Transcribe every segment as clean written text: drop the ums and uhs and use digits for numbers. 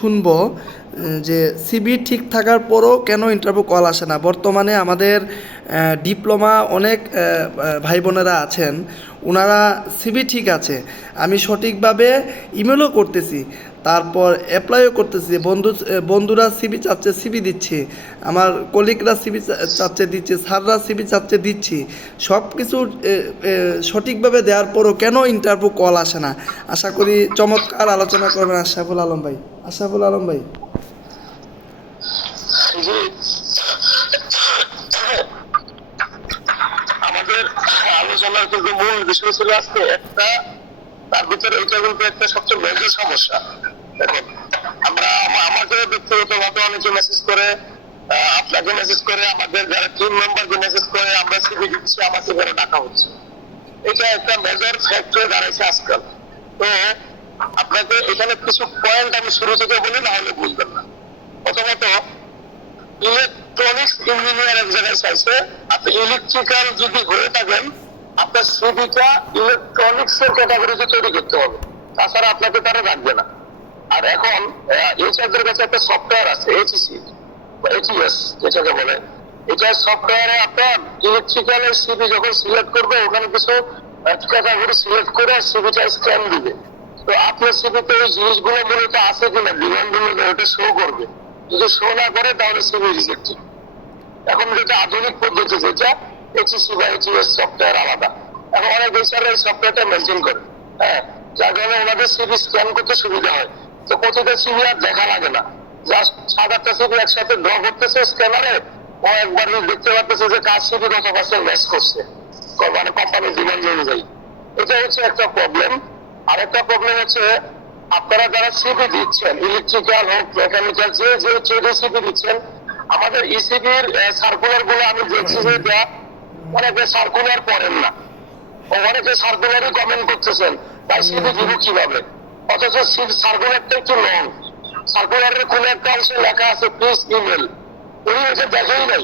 শুনবো যে সিভি ঠিক থাকার পরও কেন ইন্টারভিউ কল আসে না। বর্তমানে আমাদের ডিপ্লোমা অনেক ভাই বোনেরা আছেন, ওনারা সিভি ঠিক আছে, আমি সঠিকভাবে ইমেলও করতেছি, তারপর অ্যাপ্লাইও করতেছি, বন্ধুরা সিভি চাচ্ছে সিভি দিচ্ছি, আমার কলিগরা সিভি চাচ্ছে দিচ্ছি, স্যাররা সিভি চাচ্ছে দিচ্ছি, সব কিছু সঠিকভাবে দেওয়ার পরও কেন ইন্টারভিউ কল আসে না। আশা করি চমৎকার আলোচনা করবেন আশরাফুল আলম ভাই। আশরাফুল আলম ভাই, জি, আমাদের আলোচনার কিন্তু মূল বিষয় ছিল আজকে একটা, তার ভিতরে এটা কিন্তু একটা সবচেয়ে মেজর সমস্যা। দেখুন, আমাকে ব্যক্তিগতভাবে অনেকে মেসেজ করে, আপনাকে মেসেজ করে, আমাদের যারা টিম মেম্বারকে মেসেজ করে, আমরা সিভি দিচ্ছি, আমাকে করে ডাকা হচ্ছে। এটা একটা মেজর ফ্যাক্ট হয়ে দাঁড়াইছে আজকাল। তো আপনাকে এখানে কিছু পয়েন্ট আমি শুরু থেকে বলি, না হলে বুঝবেন না। প্রথমত, ইলেকট্রনিক্স ইঞ্জিনিয়ার এক জায়গায় চাইছে, আপনি ইলেকট্রিক্যাল যদি হয়ে থাকেন আপনার সিভিটা ইলেকট্রনিক্স এর ক্যাটাগরিতে তৈরি করতে হবে, তাছাড়া আপনাকে তারা রাখবে না। আর এখন এইচআর কাছে একটা সফটওয়্যার আছে, এইচসি বা এইচএস যেটাকে বলে, এটা সফটওয়্যারে আপনার ইলেকট্রিক্যাল এর সিভি যখন সিলেক্ট করবে, ওখানে কিছু ক্যাটাগরি সিলেক্ট করে সিভিটা স্ক্যান দিবে। তো আপনার সিভিতে এই জিনিসগুলো মূলত আছে কিনা ডিমান্ড অনুযায়ী ওটা শো করবে। যদি শো না করে তাহলে সিভি রিজেক্টেড। এখন যেটা আধুনিক পদ্ধতি, যেটা এইচসি বা এইচএস সফটওয়্যার আলাদা, এখন অনেক এইচআর এই সফটওয়্যারটা মেনটেন করে, হ্যাঁ, যার কারণে ওনাদের সিভি স্ক্যান করতে সুবিধা হয়। তো প্রতিটা সিভি আর দেখা লাগে না, জাস্ট 7-8টা সিভি একসাথে ড্র করতেছে স্ক্যানারে, ও একবার দেখতে পারতেছে যে কার সিভি কত পার্সেন্ট ম্যাচ করছে, মানে কোম্পানির ডিমান্ড অনুযায়ী। এটা হচ্ছে একটা প্রবলেম। আরেকটা প্রবলেম হচ্ছে, আপনারা যারা সিভি দিচ্ছেন, ইলেকট্রিক্যাল হোক মেকানিক্যাল, যে যে ট্রেডে সিভি দিচ্ছেন, আমাদের ইসিবির সার্কুলার গুলো আমি দেখছি যে অনেকে সার্কুলার পড়েন না, অনেকে সার্কুলারই কমেন্ট করতেছেন, তাই সিভি দিব কিভাবে, অথচ সার্কুলারটা একটু লং, সার্কুলারের কোন একটা অংশে লেখা আছে প্লিজ ইমেল, উনি এটা দেখেই নাই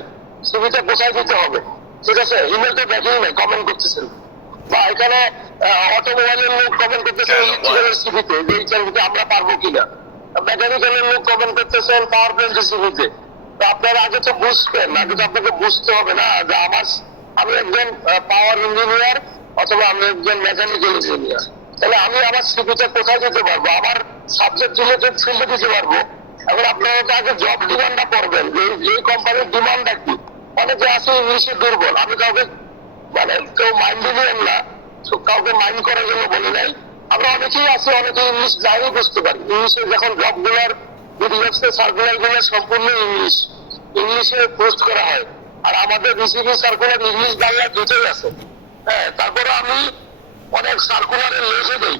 সিভিটা কোথায় দিতে হবে, ঠিক আছে, ইমেলটা দেখেই নাই, কমেন্ট করতেছেন। বা এখানে অটোমোবাইলের লোক কমেন্ট করতেছেন ইলেকট্রিক্যালের সিভিতে, যে এই সিভিতে আমরা পারবো কিনা, মেকানিক্যালের লোক কমেন্ট করতেছেন পাওয়ার প্ল্যান্টের সিভিতে। তো আপনারা আগে তো বুঝবেন, আগে তো আপনাকে বুঝতে হবে না যে আমি একজন পাওয়ার ইঞ্জিনিয়ার অথবা আমি একজন মেকানিক্যাল ইঞ্জিনিয়ার, তাহলে আমি আমার সিভিটা কোথায় দিতে পারবো, আমার সাবজেক্ট রিলেটেড ফিল্ডে দিতে পারবো। এখন আপনারা তো আগে জব ডিমান্ডটা করবেন, এই কোম্পানির ডিমান্ডটা কি। অনেকে আছে ইংলিশে দুর্বল, আমি কাউকে মানে কেউ মাইন্ড দিলেন না, কাউকে মাইন্ড করার জন্য বলি নাই। আমরা অনেকেই আছি, অনেকে ইংলিশ যাই বুঝতে পারি, ইংলিশে যখন জব গুলার সার্কুলার গুলো সম্পূর্ণ ইংলিশে পোস্ট করা হয়, আর আমাদের বিসিবি সার্কুলার ইংলিশ বাংলা দুটোই আছে। হ্যাঁ, তারপরে আমি অনেক সার্কুলারে লিখে দিই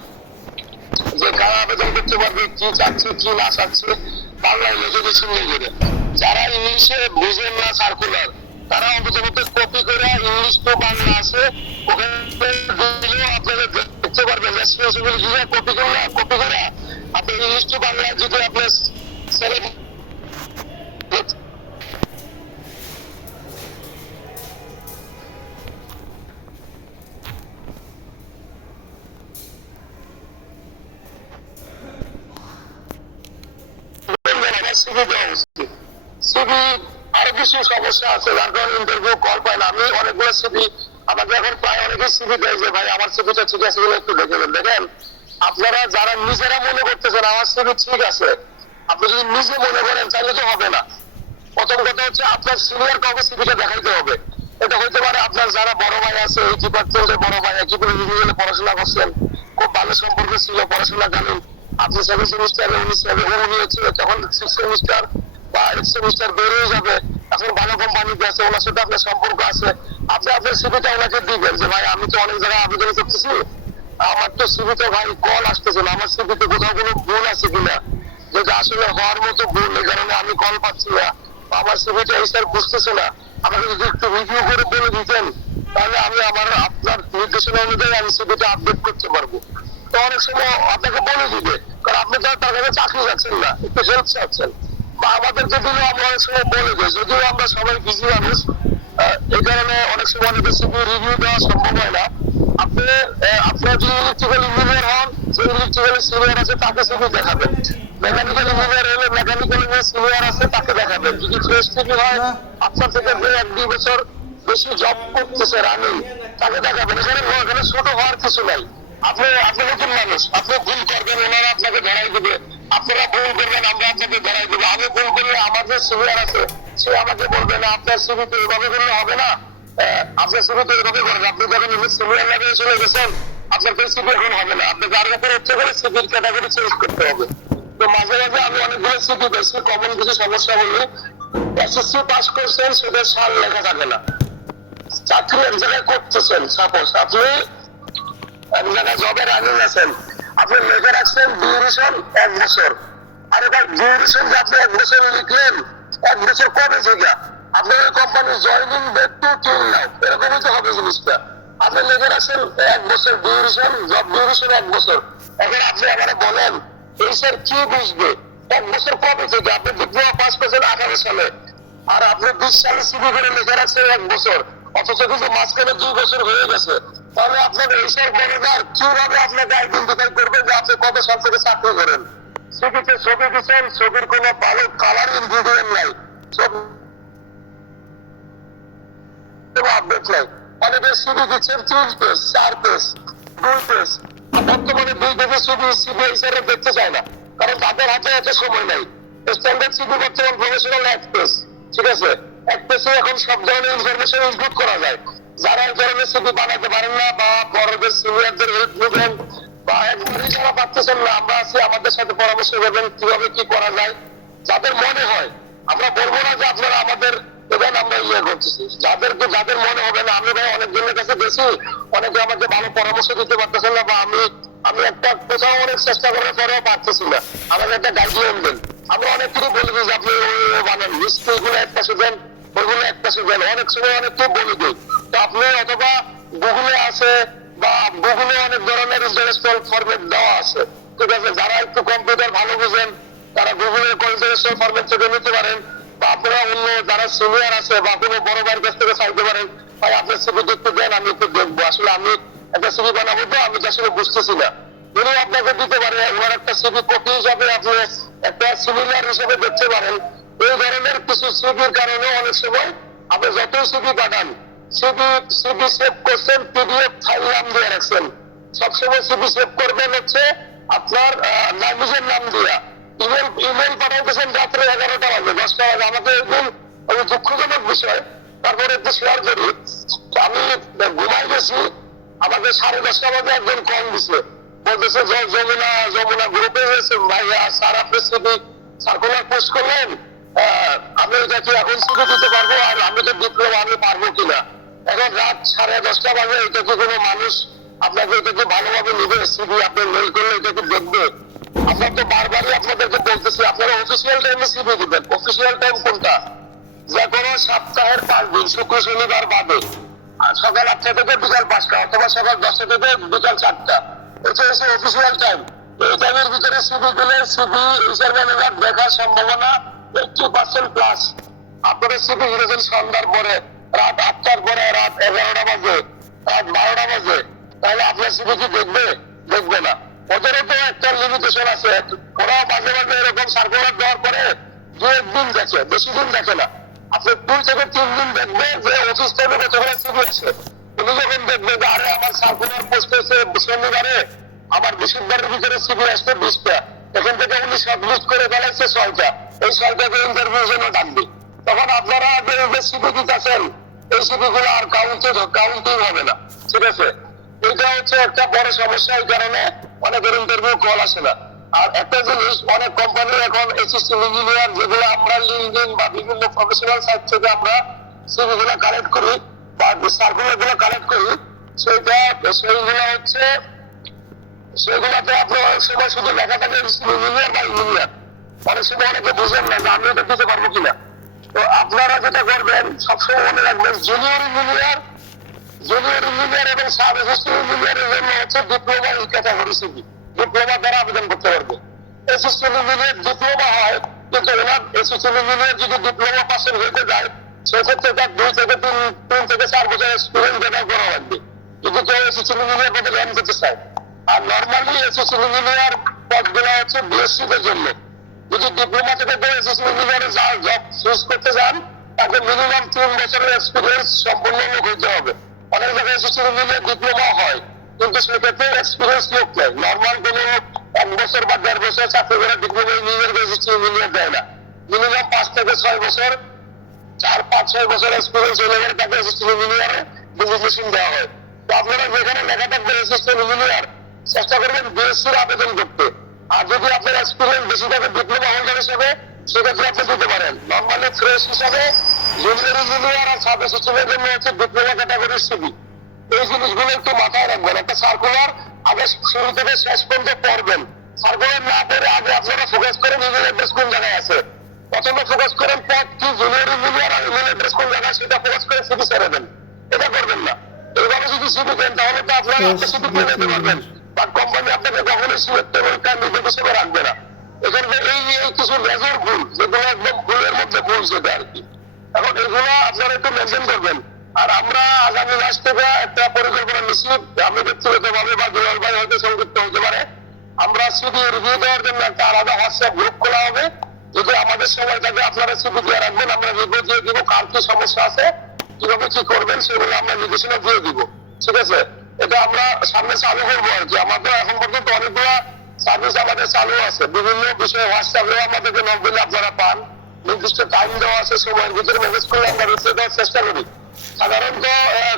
যে কারা আবেদন করতে পারবে, কি চাচ্ছে কি না চাচ্ছে, বাংলায় লিখে দিচ্ছি নিজেদের। যারা ইংলিশে বুঝেন না সার্কুলার, তারা অন্তত কপি করে, ইংলিশ তো বাংলা আছে ওখানে দিলেও আপনাদের দেখতে পারবেন, রেসপন্সিবল কপি করে আপনি ইংলিশ তো বাংলা যদি আপনার ছেলে সিভি দেওয়া উচিত। সিভি আরো কিছু সমস্যা আছে যার কারণে ইন্টারভিউ কল পায় না। আমি অনেকগুলো সিভি, আমাকে এখন প্রায় অনেকে সিভি দেয় যে ভাই আমার সিভিটা ঠিক আছে কিনা একটু দেখে নেন। দেখেন, আপনারা যারা নিজেরা মনে করতেছেন আমার সিভি ঠিক আছে, আপনি যদি নিজে মনে করেন তাহলে তো হবে না। প্রথম কথা হচ্ছে আপনার সিনিয়র কাউকে সিভিটা দেখাইতে হবে। এটা হইতে পারে আপনার যারা বড় ভাই আছে, এই ডিপার্টমেন্টের বড় ভাই, একই পড়াশোনা করছেন, খুব ভালো সম্পর্ক ছিল পড়াশোনাকালীন, আপনি 7 সেমিস্টারে উনি হচ্ছে তখন 6 সেমিস্টার বা 8 সেমিস্টার বের হয়ে যাবে, এখন ভালো কোম্পানিতে আছে, ওনার সাথে আপনার সম্পর্ক আছে, আপনি আপনার সিভিটা ওনাকে দিবেন যে ভাই আমি তো অনেক জায়গায় আবেদন করতেছি, আমার তো সিভিতে ভাই কল আসতেছে না, আমার সিভিতে কোথাও কোনো ভুল আছে কিনা, যেটা আসলে হওয়ার মতো ভুল, এই কারণে আমি কল পাচ্ছি না, আমার সিভিটা এই স্যার বুঝতেছে না, আমাকে যদি একটু রিভিউ করে বলে দিতেন, তাহলে আমি আপনার নির্দেশনা অনুযায়ী আমি সিভিটা আপডেট করতে পারবো। তো অনেক সময় আপনাকে বলে দিবে, কারণ আপনি তো তার কাছে চাকরি যাচ্ছেন না, একটু হেল্প চাচ্ছেন, বা আমাদেরকে দিলে আমরা অনেক সময় বলে দিই, যদিও আমরা সবাই বিজি মানুষ, এই কারণে অনেক সময় অনেকে সিভি রিভিউ দেওয়া সম্ভব হয় না। আপনি আপনার যদি ইলেকট্রিক্যাল ইঞ্জিনিয়ার হন, যে ইলেকট্রিক্যাল সিনিয়র আছে তাকে সিভি দেখাবেন, মেকানিক্যাল ইঞ্জিনিয়ার যে সিনিয়র আছে তাকে দেখাবেন। যদি ফ্রেশ সিভি হয়, আপনার থেকে 1-2 বছর বেশি জব করতেছে রানিং, তাকে দেখাবেন। এখানে ছোট হওয়ার কিছু নাই। আপনি নতুন মানুষ, আপনি ভুল করবেন, ওনারা আপনাকে ধরাই দিবে। আপনারা ভুল করবেন, আমরা আপনাকে ধরাই দেবো। আমি ভুল করলে আমার যে সিনিয়র আছে সে আমাকে বলবে না আপনার সিভি তো এভাবে করলে হবে না, আপনার সিভি তো এভাবে করেন। আপনি যখন সিনিয়র লেভেলে চলে গেছেন, আপনার তো সিভি এখন হবে না, আপনাকে আরো উপরে উঠতে গেলে সিভির ক্যাটাগরি চেঞ্জ করতে হবে। তো মাঝে মাঝে আমি অনেকগুলো সিভি পেয়েছি, কমন কিছু সমস্যা হলে এসএসসি পাস করছেন সেটা সাল লেখা থাকে না। চাকরি এক জায়গায় করতেছেন, সাপোজ আপনি এক জায়গায় জবে রানিং আছেন, আপনি লিখে রাখছেন ডিউরেশন 1 বছর। আর এবার ডিউরেশন যে আপনি 1 বছর লিখলেন, 1 বছর কবে থেকে আপনার company joining date to till now, এরকমই তো হবে জিনিসটা। আপনি লিখে রাখছেন 1 বছর ডিউরেশন, জব ডিউরেশন 1 বছর। এখন আপনি আমার বলেন এই স্যার কি বুঝবে 1 বছর কবে থেকে? আপনি ডিপ্লোমা পাস করছেন 18 সালে, আর আপনি 20 সালে সিভি করে লিখে রাখছেন 1 বছর, অথচ কিন্তু মাঝখানে 2 বছর হয়ে গেছে। তাহলে আপনার এইসব ম্যানেজার কিভাবে আপনাকে আইডেন্টিফাই করবে যে আপনি কত সাল থেকে চাকরি করেন? ছবিতে ছবি দিচ্ছেন, ছবির কোনো ভালো কালার ইনগ্রিডিয়েন্ট নাই, ছবি আপডেট নাই। অনেকে ছবি দিচ্ছেন 3 পেজ, 4 পেজ, 2 পেজ। বর্তমানে 2 পেজের ছবি সিভি হিসেবে দেখতে চায় না, কারণ তাদের হাতে এত সময় নাই। স্ট্যান্ডার্ড সিভি বর্তমান প্রফেশনাল 1 পেজ, ঠিক আছে? 1 পেজে এখন সব ধরনের ইনফরমেশন ইনক্লুড করা যায়। যারা এই ধরনের সিভি বানাতে পারেন না বা বড়দের সিনিয়রদের হেল্প নেবেন বা একবারই যারা পারতেছেন না, আমরা আছি, আমাদের সাথে পরামর্শ করবেন কিভাবে কি করা যায়। যাদের মনে হয়, আমরা বলবো না যে আপনারা আমাদের এবার আমরা করতেছি, যাদের মনে হবে না। আমি ভাই অনেকজনের কাছে গেছি, অনেকে আমাকে ভালো পরামর্শ দিতে পারতেছেন না, বা আমি একটা কোথাও অনেক চেষ্টা করার পরেও পারতেছি না, আমাকে একটা গাইডলাইন দেন। আমরা অনেক কিছু বলে দিই যে আপনি বানান, হিস্ট্রিগুলো একটা দেন, ওইগুলো একটা দেন, অনেক সময় অনেক কেউ বলে দিই। তো আপনি অথবা গুগলে আছে বা গুগলে অনেক ধরনের ইন্টারেস্টাল ফরম্যাট দেওয়া আছে, ঠিক আছে? যারা একটু কম্পিউটার ভালো বুঝেন তারা গুগলের ইন্টারেস্টাল ফরম্যাট থেকে নিতে পারেন, বা আপনারা অন্য যারা সিনিয়র আছে বা কোনো বড় ভাইয়ের কাছ থেকে চাইতে পারেন, ভাই আপনার সিভি একটু দেন, আমি একটু দেখবো, আসলে আমি একটা সিভি বানাবো, তো আমি তো আসলে বুঝতেছি না। উনি আপনাকে দিতে পারে, ওনার একটা সিভি কপি হিসাবে আপনি একটা সিমিলার হিসেবে দেখতে পারেন। এই ধরনের কিছু সিভির কারণে অনেক সময় আপনি যতই সিভি পাঠান, সিভি সেভ করছেন পিডিএফ ফাইল নাম দিয়ে রাখছেন, সবসময় সিভি সেভ করবেন হচ্ছে আপনার নিজের নাম দিয়া। ইমেল পাঠাইতেছেন রাত্রে 11টা বাজে, 10টা বাজে। আমাকে একদিন দুঃখজনক বিষয়, তারপরে একটু শেয়ার করি। আমি ঘুমাই গেছি, আমাকে 10:30 বাজে একজন কল দিছে, বলতেছে যে যমুনা গ্রুপে হয়েছে ভাইয়া, স্যার আপনি সিভি সার্কুলার পোস্ট করলেন, আমি এটা কি এখন সিভি দিতে পারবো? আর আমি তো ডিপ্লোমা, আমি পারবো কিনা? এখন রাত 10:30 বাজে, এটা কি কোনো মানুষ আপনাকে এটা কি ভালোভাবে নিবে? সিভি আপনি মেল করলে এটা কি দেখবে? আমরা তো বারবারই আপনাদেরকে বলতেছি আপনারা অফিসিয়াল টাইমে সিভি দিবেন। অফিসিয়াল টাইম কোনটা? যে কোনো সপ্তাহের 5 দিন, শুক্র শনিবার বাদে, আর সকাল 8টা থেকে বিকাল 5টা, অথবা সকাল 10টা থেকে বিকাল 4টা, এটা হচ্ছে অফিসিয়াল টাইম। এই টাইমের ভিতরে সিভি দিলে সিভি হিসাবে দেখার সম্ভাবনা 80% প্লাস। আপনারা সিভি দিয়েছেন সন্ধ্যার পরে, রাত 8টার পরে, রাত 11টা বাজে, রাত 12টা বাজে, তাহলে আপনার সিভি কি দেখবে না। ওদেরও তো একটা লিমিটেশন আছে, ওরা মাঝে মাঝে এরকম সার্কুলার দেওয়ার পরে 2-1 দিন দেখে, বেশি দিন দেখে না। আপনি 2 থেকে 3 দিন দেখবে যে অফিস টাইমে কতগুলো সিভি আছে। উনি যখন দেখবে যে আরে আমার সার্কুলার পোস্ট হয়েছে শনিবারে, আমার বৃহস্পতিবারের ভিতরে সিভি আসবে 20টা, এখান থেকে উনি সব লিস্ট করে ফেলাইছে 6টা, এই 6টাকে ইন্টারভিউর জন্য ডাকবে। তখন আপনারা যে সিভি দিতেছেন, এই সিভি গুলো আর কাউন্টিং হবে না, ঠিক আছে? এটা হচ্ছে একটা বড় সমস্যা, এই কারণে অনেকের ইন্টারভিউ কল আসে না। আর একটা জিনিস, অনেক কোম্পানি এখন অ্যাসিস্ট্যান্ট ইঞ্জিনিয়ার যেগুলো আমরা লিঙ্কডইন বা বিভিন্ন প্রফেশনাল সাইট থেকে আমরা সিভি গুলো কালেক্ট করি বা সার্কুলার গুলো কালেক্ট করি, সেইগুলো হচ্ছে সেগুলোতে আপনার অনেক সময় শুধু লেখা থাকে ইঞ্জিনিয়ার বা ইঞ্জিনিয়ার। অনেক সময় অনেকে বুঝেন না যে আমি এটা দিতে পারবো কিনা। তো আপনারা যেটা করবেন, সবসময় মনে রাখবেন জুনিয়র ইঞ্জিনিয়ার এবং সাব অ্যাসিস্ট্যান্ট ইঞ্জিনিয়ারের জন্য হচ্ছে ডিপ্লোমা ক্যাটাগরি সিভি, ডিপ্লোমা দ্বারা আবেদন করতে পারবে। অ্যাসিস্ট্যান্ট ইঞ্জিনিয়ার ডিপ্লোমা হয়, কিন্তু ওনার অ্যাসিস্ট্যান্ট ইঞ্জিনিয়ার যদি ডিপ্লোমা পাশে হতে যায়, সেক্ষেত্রে তার 2 থেকে 3 থেকে 4 বছরের স্টুডেন্ট ডেটা করা লাগবে, কিন্তু কেউ অ্যাসিস্ট্যান্ট ইঞ্জিনিয়ার পদে জয়েন করতে চায়। আর নর্মালি অ্যাসিস্ট্যান্ট ইঞ্জিনিয়ার পদগুলো হচ্ছে বিএসসি দের জন্য, যদি ডিপ্লোমা থেকে এসএসসি ইঞ্জিনিয়ারে জব চুজ করতে চান, তাকে মিনিমাম 3 বছরের এক্সপিরিয়েন্স সম্পূর্ণ লোক হইতে হবে। অনেক জায়গায় এসএসসি ইঞ্জিনিয়ার ডিপ্লোমা হয়, কিন্তু সেক্ষেত্রে এক্সপিরিয়েন্স লোক নেই। নর্মাল কোনো 1 বছর বা 1.5 বছর চাকরি করে ডিপ্লোমা ইঞ্জিনিয়ার এসএসসি ইঞ্জিনিয়ার দেয় না। মিনিমাম 5 থেকে 6 বছর, 4-5-6 বছর এক্সপিরিয়েন্স হলে তাকে এসএসসি ইঞ্জিনিয়ারে ডেজিগনেশন দেওয়া হয়। তো আপনারা যেখানে লেখা থাকবে এসএসসি ইঞ্জিনিয়ার, চেষ্টা করবেন বিএসসির আবেদন করতে। আর যদি আপনার এক্সপিরিয়েন্স বেশি থাকে ডিপ্লোমা হোল্ডার হিসেবে, সেক্ষেত্রে আপনি দিতে পারেন। নর্মালি ফ্রেশ হিসাবে জুনিয়র ইঞ্জিনিয়ার আর সাব অ্যাসিস্ট্যান্টের জন্য হচ্ছে ডিপ্লোমা ক্যাটাগরির সিভি। এই জিনিসগুলো একটু মাথায় রাখবেন। একটা সার্কুলার আগে শুরু থেকে শেষ পর্যন্ত পড়বেন। সার্কুলার না পড়ে আগে আপনারা ফোকাস করেন ইমেল অ্যাড্রেস কোন জায়গায় আছে, প্রথমে ফোকাস করেন পদ কি, জুনিয়র ইঞ্জিনিয়ার আর ইমেল অ্যাড্রেস কোন জায়গায়, সেটা ফোকাস করে সিভি ছেড়ে দেন। এটা করবেন না। এইভাবে যদি সিভি দেন তাহলে তো আপনারা একটা সিভি পেয়ে যেতে পারবেন, বা কোম্পানি আপনাকে কখনোই সিলেক্ট ক্যান্ডিডেট হিসেবে রাখবে না। এখানে এই কিছু মেজর ভুল, যেগুলো একদম ভুলের মধ্যে ভুল, সেটা আর কি। এখন এগুলো আপনারা একটু মেনটেন করবেন। আর আমরা আগামী মাস থেকে একটা পরিকল্পনা নিচ্ছি, আমি ব্যক্তিগতভাবে বা দুলাল ভাই হয়তো সংযুক্ত হতে পারে। আমরা সিভি রিভিউ দেওয়ার জন্য একটা আলাদা হোয়াটসঅ্যাপ গ্রুপ খোলা হবে। যদি আমাদের সময় থাকে আপনারা সিভি দিয়ে রাখবেন, আমরা রিভিউ দিয়ে দিব, কার কি সমস্যা আছে, কিভাবে কি করবেন সেগুলো আমরা নির্দেশনা দিয়ে দিব। ঠিক আছে, এটা আমরা সামনে চালু করবো আর কি। আমাদের এখন পর্যন্ত অনেকগুলো সার্ভিস আমাদের চালু আছে, বিভিন্ন বিষয়ে হোয়াটসঅ্যাপে আমাদেরকে নক দিলে আপনারা পান। নির্দিষ্ট টাইম দেওয়া আছে, সময়ের ভিতরে মেসেজ করলে আমরা রিপ্লাই দেওয়ার চেষ্টা করি। সাধারণত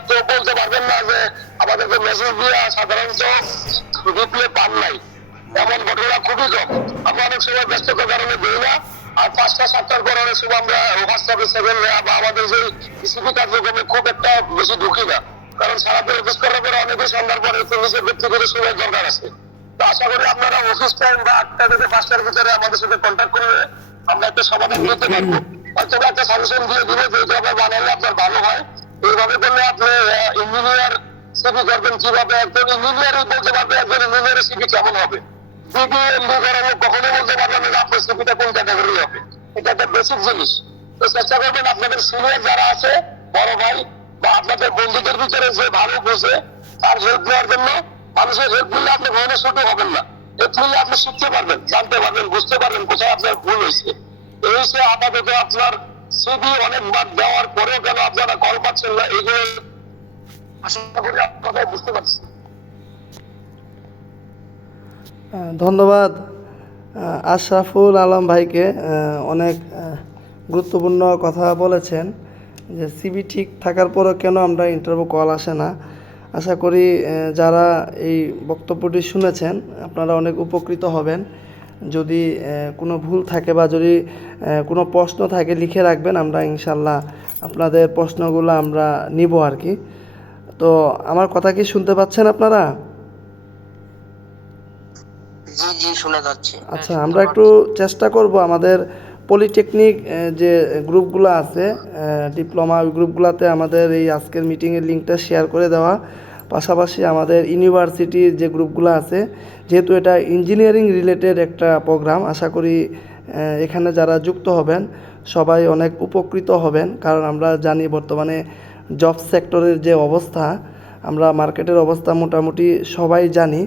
কেউ বলতে পারবেন না যে আমাদেরকে মেসেজ দিয়ে সাধারণত রিপ্লাই পান নাই, এমন ঘটনা খুবই কম। আমরা অনেক সময় ব্যস্ততার কারণে দিই না। আর 5টা-7টার পর অনেক সময় আমরা হোয়াটসঅ্যাপে সেকেন্ড বা আমাদের যে রিসিভি কার্যক্রমে খুব একটা বেশি ঢুকি না, কারণ সারাদিন অফিস করার পরে অনেকে সন্ধ্যার পরে নিজের ব্যক্তিগত সময়ের দরকার আছে। তো আশা করি আপনারা অফিস টাইম বা 8টা থেকে 5টার ভিতরে আমাদের সাথে কন্ট্যাক্ট করলে আমরা একটা সমাধান করতে পারবো। হয়তো একটা সাজেশন দিয়ে দিলে যে এইভাবে বানালে আপনার ভালো হয়। এইভাবে করলে আপনি ইঞ্জিনিয়ার সিভি করবেন কিভাবে, একজন ইঞ্জিনিয়ারই বলতে পারবে একজন ইঞ্জিনিয়ারের সিভি কেমন হবে। সিভি এমবি করানো কখনোই বলতে পারবেন না আপনার সিভিটা কোন ক্যাটাগরি হবে। এটা একটা বেসিক জিনিস। তো চেষ্টা করবেন আপনাদের সিনিয়র যারা আছে, বড় ভাই বা আপনাদের বন্ধুদের ভিতরে যে ভালো বোঝে, তার হেল্প নেওয়ার জন্য। মানুষের হেল্প নিলে আপনি কখনো ছোট হবেন না। হেল্প নিলে আপনি শিখতে পারবেন, জানতে পারবেন, বুঝতে পারবেন কোথায় আপনার ভুল হয়েছে। এই হচ্ছে আপাতত আপনার সিভি অনেকবার দেওয়ার পরেও কেন আপনারা কল পাচ্ছেন না, এইগুলো আশা করি আপনারা বুঝতে পারছেন। ধন্যবাদ আশরাফুল আলম ভাইকে। অনেক গুরুত্বপূর্ণ কথা বলেছেন যে সিভি ঠিক থাকার পরও কেন আমরা ইন্টারভিউ কল আসে না। আশা করি যারা এই বক্তব্যটি শুনেছেন আপনারা অনেক উপকৃত হবেন। যদি কোনো ভুল থাকে বা যদি কোনো প্রশ্ন থাকে লিখে রাখবেন, আমরা ইনশাল্লাহ আপনাদের প্রশ্নগুলো আমরা নিব আর কি। তো আমার কথা কি শুনতে পাচ্ছেন আপনারা? জি জি শোনা যাচ্ছে। আচ্ছা, আমরা একটু চেষ্টা করব আমাদের পলিটেকনিক যে গ্রুপগুলো আছে ডিপ্লোমা, ওই গ্রুপগুলোতে আমাদের এই আজকের মিটিংয়ের লিঙ্কটা শেয়ার করে দেওয়া। পাশাপাশি আমাদের ইউনিভার্সিটির যে গ্রুপগুলো আছে, যেহেতু এটা ইঞ্জিনিয়ারিং রিলেটেড একটা প্রোগ্রাম, আশা করি এখানে যারা যুক্ত হবেন সবাই অনেক উপকৃত হবেন। কারণ আমরা জানি বর্তমানে জব সেক্টরের যে অবস্থা, আমরা মার্কেটের অবস্থা মোটামুটি সবাই জানি।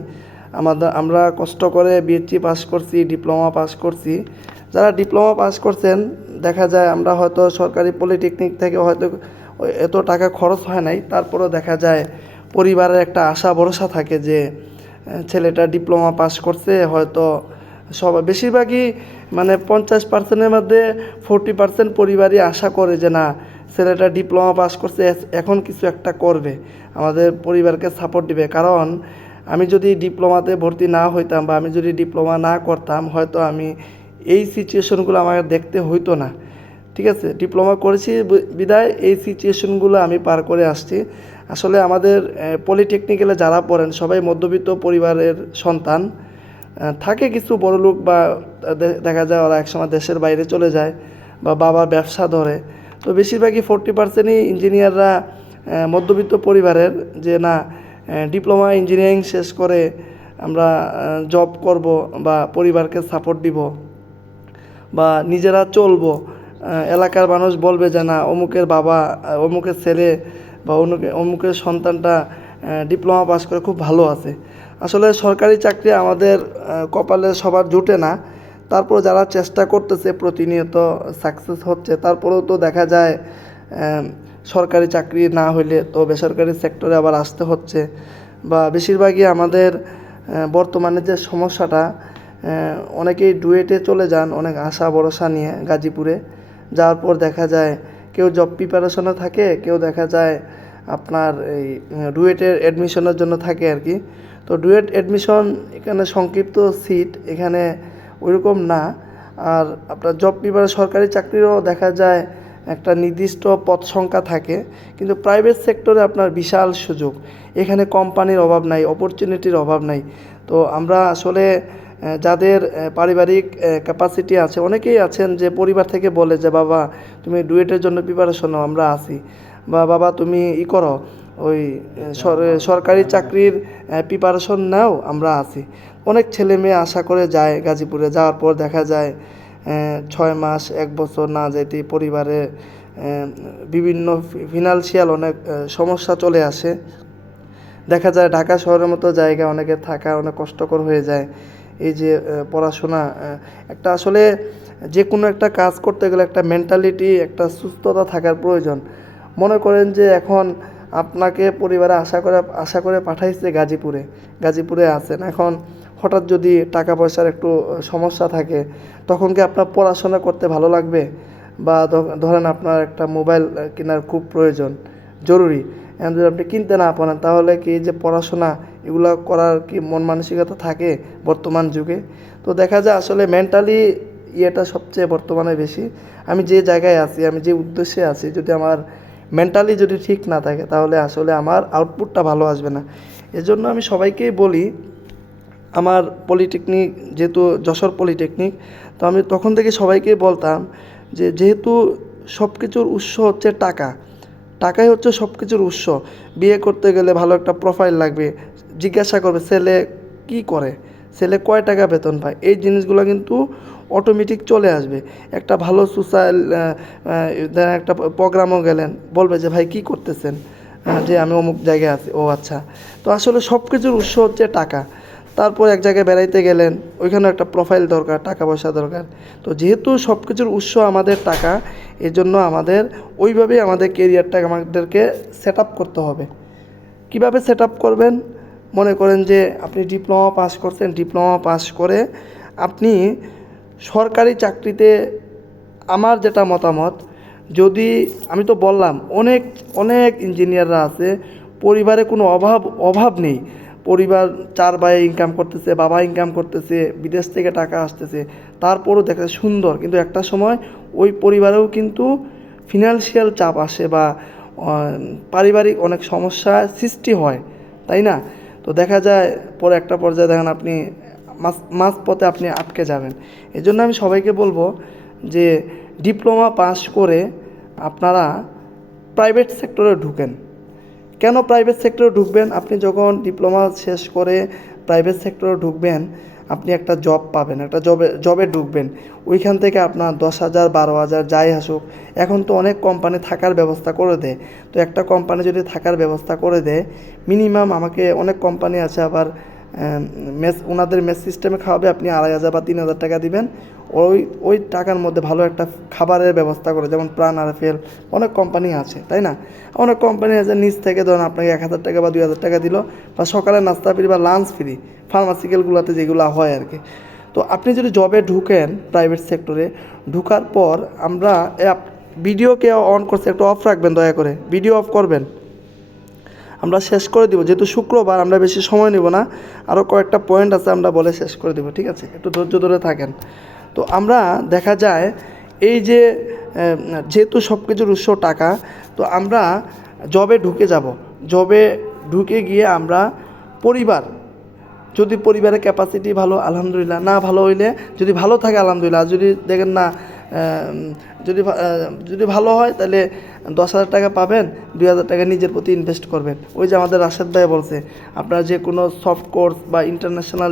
আমরা কষ্ট করে বিএসসি পাস করছি, ডিপ্লোমা পাস করছি। যারা ডিপ্লোমা পাস করছেন দেখা যায় আমরা হয়তো সরকারি পলিটেকনিক থেকে হয়তো এত টাকা খরচ হয় নাই, তারপরেও দেখা যায় পরিবারের একটা আশা ভরসা থাকে যে ছেলেটা ডিপ্লোমা পাস করছে, হয়তো বেশিরভাগই মানে 50%-এর মধ্যে 40% পরিবারই আশা করে যে না, ছেলেটা ডিপ্লোমা পাস করছে, এখন কিছু একটা করবে, আমাদের পরিবারকে সাপোর্ট দিবে। কারণ আমি যদি ডিপ্লোমাতে ভর্তি না হইতাম বা আমি যদি ডিপ্লোমা না করতাম, হয়তো আমি এই সিচুয়েশনগুলো আমাকে দেখতে হইতো না। ঠিক আছে, ডিপ্লোমা করেছি বিদায় এই সিচুয়েশনগুলো আমি পার করে আসছি। আসলে আমাদের পলিটেকনিক্যালে যারা পড়েন সবাই মধ্যবিত্ত পরিবারের সন্তান। থাকে কিছু বড়লোক বা দেখা যায় ওরা একসময় দেশের বাইরে চলে যায় বা বাবা ব্যবসা ধরে। তো বেশিরভাগই 40%ই ইঞ্জিনিয়াররা মধ্যবিত্ত পরিবারের, যে না ডিপ্লোমা ইঞ্জিনিয়ারিং শেষ করে আমরা জব করব বা পরিবারকে সাপোর্ট দিব বা নিজেরা চলবো। এলাকার মানুষ বলবে যে না অমুকের বাবা, অমুকের ছেলে বা অমুকের সন্তানটা ডিপ্লোমা পাস করে খুব ভালো আছে। আসলে সরকারি চাকরি আমাদের কপালে সবার জুটে না। তারপর যারা চেষ্টা করতেছে প্রতিনিয়ত সাকসেস হচ্ছে, তারপরেও তো দেখা যায় সরকারি চাকরি না হইলে তো বেসরকারি সেক্টরে আবার আসতে হচ্ছে। বা বেশিরভাগই আমাদের বর্তমানে যে সমস্যাটা, অনেকেই ডুয়েটে চলে যান অনেক আশা ভরসা নিয়ে গাজীপুরে, যাওয়ার পর দেখা যায় কেউ জব প্রিপারেশনে থাকে, কেউ দেখা যায় আপনার এই ডুয়েটের অ্যাডমিশনের জন্য থাকে আর কি। তো ডুয়েট অ্যাডমিশন এখানে সংক্ষিপ্ত সিট এখানে ওইরকম না। আর আপনার জব প্রিপারেশন সরকারি চাকরিরও দেখা যায় একটা নির্দিষ্ট পদ সংখ্যা থাকে, কিন্তু প্রাইভেট সেক্টরে আপনার বিশাল সুযোগ, এখানে কোম্পানির অভাব নাই, অপরচুনিটির অভাব নাই। তো আমরা আসলে যাদের পারিবারিক ক্যাপাসিটি আছে, অনেকেই আছেন যে পরিবার থেকে বলে যে বাবা তুমি ডুয়েটের জন্য প্রিপারেশন নাও, আমরা আছি, বা বাবা তুমি করো ওই সরকারি চাকরির প্রিপারেশন নাও, আমরা আছি। অনেক ছেলে মেয়ে আশা করে যায় গাজীপুরে, যাওয়ার পর দেখা যায় 6 মাস 1 বছর না যেতেই পরিবারে বিভিন্ন ফিনান্সিয়াল অনেক সমস্যা চলে আসে। দেখা যায় ঢাকা শহরের মতো জায়গায় অনেকের থাকা অনেক কষ্টকর হয়ে যায়। এই যে পড়াশোনা একটা আসলে যে কোনো একটা কাজ করতে গেলে একটা মেন্টালিটি, একটা সুস্থতা থাকার প্রয়োজন। মনে করেন যে এখন আপনাকে পরিবারে আশা করে পাঠাইছে গাজীপুরে আছেন, এখন হঠাৎ যদি টাকা পয়সার একটু সমস্যা থাকে, তখন কি আপনার পড়াশোনা করতে ভালো লাগবে? বা ধরেন আপনার একটা মোবাইল কেনার খুব প্রয়োজন, জরুরি, এখন যদি আপনি কিনতে না পারেন, তাহলে কি যে পড়াশোনা এগুলো করার কি মন মানসিকতা থাকে বর্তমান যুগে? তো দেখা যায় আসলে মেন্টালি ইয়েটা সবচেয়ে বর্তমানে বেশি। আমি যে জায়গায় আছি, আমি যে উদ্দেশ্যে আছি, যদি আমার মেন্টালি যদি ঠিক না থাকে, তাহলে আসলে আমার আউটপুটটা ভালো আসবে না। এজন্য আমি সবাইকেই বলি, আমার পলিটেকনিক যেহেতু যশোর পলিটেকনিক, তো আমি তখন থেকে সবাইকেই বলতাম যে যেহেতু সব কিছুর উৎস হচ্ছে টাকাই হচ্ছে সব কিছুর উৎস। বিয়ে করতে গেলে ভালো একটা প্রোফাইল লাগবে, জিজ্ঞাসা করবে ছেলে কি করে, ছেলে কয় টাকা বেতন পায়, এই জিনিসগুলো কিন্তু অটোমেটিক চলে আসবে। একটা ভালো সোশ্যাল একটা প্রোগ্রামও গেলেন, বলবে যে ভাই কী করতেছেন, যে আমি অমুক জায়গায় আছি, ও আচ্ছা। তো আসলে সব কিছুর উৎস হচ্ছে টাকা। তারপর এক জায়গায় বেড়াইতে গেলেন, ওইখানেও একটা প্রোফাইল দরকার, টাকা পয়সা দরকার। তো যেহেতু সব কিছুর উৎস আমাদের টাকা, এই জন্য আমাদের ওইভাবেই আমাদের কেরিয়ারটাকে আমাদেরকে সেট আপ করতে হবে। কীভাবে সেট আপ করবেন? মনে করেন যে আপনি ডিপ্লোমা পাস করছেন, ডিপ্লোমা পাস করে আপনি সরকারি চাকরিতে, আমার যেটা মতামত, যদি আমি তো বললাম অনেক অনেক ইঞ্জিনিয়াররা আছে, পরিবারে কোনো অভাব নেই, পরিবার 4 ভাই ইনকাম করতেছে, বাবা ইনকাম করতেছে, বিদেশ থেকে টাকা আসতেছে, তারপরও দেখা যায় সুন্দর, কিন্তু একটা সময় ওই পরিবারেও কিন্তু ফিনান্সিয়াল চাপ আসে বা পারিবারিক অনেক সমস্যা সৃষ্টি হয়, তাই না? তো দেখা যায় পরে একটা পর্যায়ে দেখেন আপনি মাঝপথে আপনি আটকে যাবেন। এই জন্য আমি সবাইকে বলবো যে ডিপ্লোমা পাস করে আপনারা প্রাইভেট সেক্টরে ঢুকেন। কেন প্রাইভেট সেক্টরে ঢুকবেন? আপনি যখন ডিপ্লোমা শেষ করে প্রাইভেট সেক্টরে ঢুকবেন, আপনি একটা জব পাবেন, একটা জবে ঢুকবেন। ওইখান থেকে আপনার 10,000 12,000 যাই আসুক, এখন তো অনেক কোম্পানি থাকার ব্যবস্থা করে দেয়। তো একটা কোম্পানি যদি থাকার ব্যবস্থা করে দেয়, মিনিমাম আমাকে অনেক কোম্পানি আছে আবার ওনাদের মেস সিস্টেমে খাওয়াবে, আপনি 2,500 বা 3,000 টাকা দিবেন, ওই টাকার মধ্যে ভালো একটা খাবারের ব্যবস্থা করে, যেমন প্রাণ আরএফএল, অনেক কোম্পানি আছে, তাই না? অনেক কোম্পানি আছে নিজ থেকে ধরুন আপনাকে 1,000 টাকা বা 2,000 টাকা দিল, বা সকালে নাস্তা ফ্রি বা লাঞ্চ ফ্রি, ফার্মাসিক্যালগুলোতে যেগুলো হয় আর কি। তো আপনি যদি জবে ঢুকেন প্রাইভেট সেক্টরে, ঢুকার পর আমরা ভিডিওকে অন করছে, একটু অফ রাখবেন দয়া করে, ভিডিও অফ করবেন, আমরা শেষ করে দিব। যেহেতু শুক্রবার আমরা বেশি সময় নেব না, আরও কয়েকটা পয়েন্ট আছে আমরা বলে শেষ করে দেব, ঠিক আছে? একটু ধৈর্য ধরে থাকেন। তো আমরা দেখা যায় এই যে যেহেতু সব কিছুর উৎস টাকা, তো আমরা জবে ঢুকে যাব, জবে ঢুকে গিয়ে আমরা যদি পরিবারের ক্যাপাসিটি ভালো, আলহামদুলিল্লাহ, না ভালো হইলে, যদি ভালো থাকে আলহামদুলিল্লাহ, যদি দেখেন না যদি ভালো হয়, তাহলে 10,000 টাকা পাবেন, 2,000 টাকা নিজের প্রতি ইনভেস্ট করবেন। ওই যে আমাদের রাশেদ ভাই বলছে, আপনার যে কোনো সফট কোর্স বা ইন্টারন্যাশনাল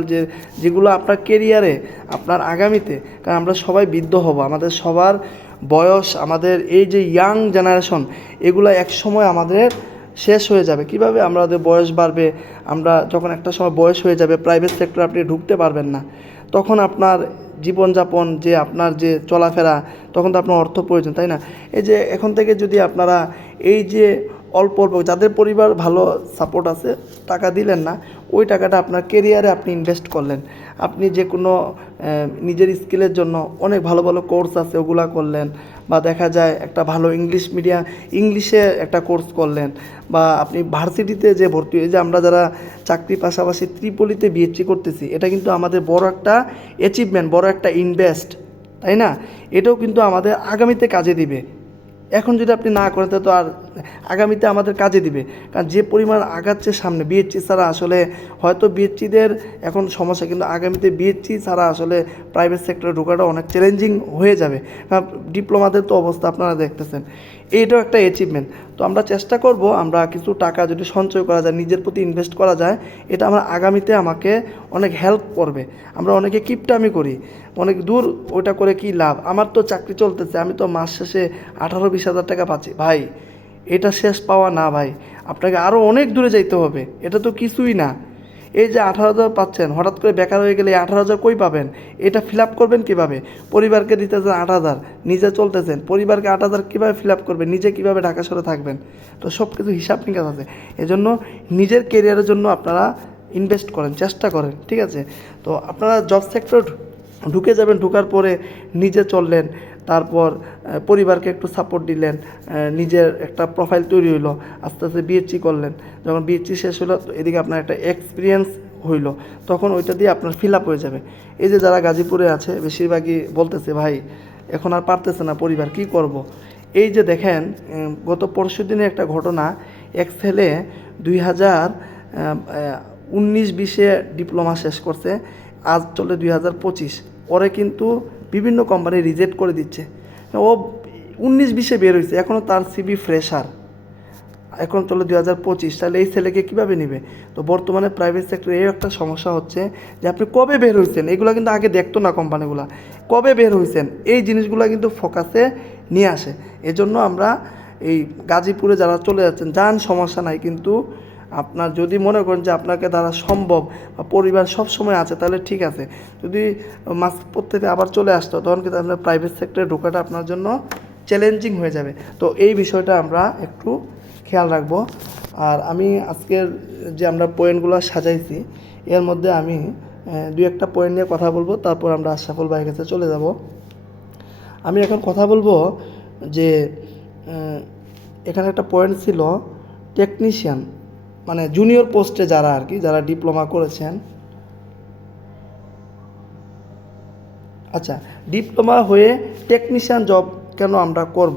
যেগুলো আপনার কেরিয়ারে, আপনার আগামীতে, কারণ আমরা সবাই বৃদ্ধ হব, আমাদের সবার বয়স, আমাদের এই যে ইয়াং জেনারেশন, এগুলো এক সময় আমাদের শেষ হয়ে যাবে। কিভাবে? আমাদের বয়স বাড়বে, আমরা যখন একটা সময় বয়স হয়ে যাবে, প্রাইভেট সেক্টরে আপনি ঢুকতে পারবেন না, তখন আপনার জীবনযাপন, যে আপনার যে চলাফেরা, তখন তো আপনার অর্থ প্রয়োজন, তাই না? এই যে এখন থেকে যদি আপনারা এই যে অল্প অল্প, যাদের পরিবার ভালো সাপোর্ট আছে, টাকা দিলেন না, ওই টাকাটা আপনার কেরিয়ারে আপনি ইনভেস্ট করলেন। আপনি যে কোনো নিজের স্কিলের জন্য অনেক ভালো ভালো কোর্স আছে, ওগুলা করলেন, বা দেখা যায় একটা ভালো ইংলিশে একটা কোর্স করলেন, বা আপনি ভার্সিটিতে যে ভর্তি হয়ে, যে আমরা যারা চাকরির পাশাপাশি ত্রিপলিতে বিএসসি করতেছি, এটা কিন্তু আমাদের বড় একটা অ্যাচিভমেন্ট, বড় একটা ইনভেস্ট, তাই না? এটাও কিন্তু আমাদের আগামীতে কাজে দিবে। এখন যদি আপনি না করেন তো আর আগামীতে আমাদের কাজে দিবে। কারণ যে পরিমাণ আগাচ্ছে সামনে, বিএসসি ছাড়া আসলে, হয়তো বিএসসিদের এখন সমস্যা, কিন্তু আগামীতে বিএসসি ছাড়া আসলে প্রাইভেট সেক্টরে ঢোকাটা অনেক চ্যালেঞ্জিং হয়ে যাবে। ডিপ্লোমাদের তো অবস্থা আপনারা দেখতেছেন। এইটাও একটা অ্যাচিভমেন্ট। তো আমরা চেষ্টা করব, আমরা কিছু টাকা যদি সঞ্চয় করা যায়, নিজের প্রতি ইনভেস্ট করা যায়, এটা আমার আগামীতে আমাকে অনেক হেল্প করবে। আমরা অনেকে কিপটামি করি, অনেক দূর, ওইটা করে কি লাভ? আমার তো চাকরি চলতেছে, আমি তো মাস শেষে 18-20 হাজার টাকা পাচ্ছি। ভাই, এটা শেষ পাওয়া না ভাই, আপনাকে আরও অনেক দূরে যাইতে হবে। এটা তো কিছুই না। এই যে 18,000 পাচ্ছেন, হঠাৎ করে বেকার হয়ে গেলে এই 18,000 কই পাবেন? এটা ফিল আপ করবেন কীভাবে? পরিবারকে দিতেছেন 8,000, নিজে চলতেছেন, পরিবারকে 8,000 কীভাবে ফিল আপ করবেন? নিজে কীভাবে ঢাকা শহরে থাকবেন? তো সব কিছু হিসাব নিকাশ আছে। এজন্য নিজের কেরিয়ারের জন্য আপনারা ইনভেস্ট করেন, চেষ্টা করেন, ঠিক আছে? তো আপনারা জব সেক্টর ঢুকে যাবেন, ঢোকার পরে নিজে চললেন, তারপর পরিবারকে একটু সাপোর্ট দিলেন, নিজের একটা প্রোফাইল তৈরি হইলো, আস্তে আস্তে বিএসসি করলেন। যখন বিএসসি শেষ হলো, তো এদিকে আপনার একটা এক্সপিরিয়েন্স হইলো, তখন ওইটা দিয়ে আপনার ফিল আপ হয়ে যাবে। এই যে যারা গাজীপুরে আছে, বেশিরভাগই বলতেছে ভাই এখন আর পারতেছে না পরিবার, কি করব। এই যে দেখেন, গত পরশু দিনে একটা ঘটনা, এক ছেলে 2019-20 ডিপ্লোমা শেষ করছে, আজ চলে 2025, ওরে কিন্তু বিভিন্ন কোম্পানি রিজেক্ট করে দিচ্ছে। ও 19-20 বের হয়েছে, এখনও তার সিবি ফ্রেশার, এখন চলে 2025, তাহলে এই ছেলেকে কীভাবে নেবে? তো বর্তমানে প্রাইভেট সেক্টরে এই একটা সমস্যা হচ্ছে যে আপনি কবে বের হয়েছেন, এগুলো কিন্তু আগে দেখতো না কোম্পানিগুলো, কবে বের হয়েছেন এই জিনিসগুলো কিন্তু ফোকাসে নিয়ে আসে। এজন্য আমরা এই গাজীপুরে যারা চলে যাচ্ছেন, যান, সমস্যা নাই, কিন্তু আপনার যদি মনে করেন যে আপনাকে দ্বারা সম্ভব, বা পরিবার সব সময় আছে, তাহলে ঠিক আছে। যদি মাস পড়তে আবার চলে আসতো, তখন কিন্তু আপনার প্রাইভেট সেক্টরে ঢোকাটা আপনার জন্য চ্যালেঞ্জিং হয়ে যাবে। তো এই বিষয়টা আমরা একটু খেয়াল রাখবো। আর আমি আজকের যে আমরা পয়েন্টগুলো সাজাইছি, এর মধ্যে আমি দুই একটা পয়েন্ট নিয়ে কথা বলবো, তারপর আমরা আশরাফুল ভাইয়ের কাছে চলে যাব। আমি এখন কথা বলবো যে এখানে একটা পয়েন্ট ছিল টেকনিশিয়ান, মানে জুনিয়র পোস্টে যারা আর কি, যারা ডিপ্লোমা করেছেন। আচ্ছা, ডিপ্লোমা হয়ে টেকনিশিয়ান জব কেন আমরা করব?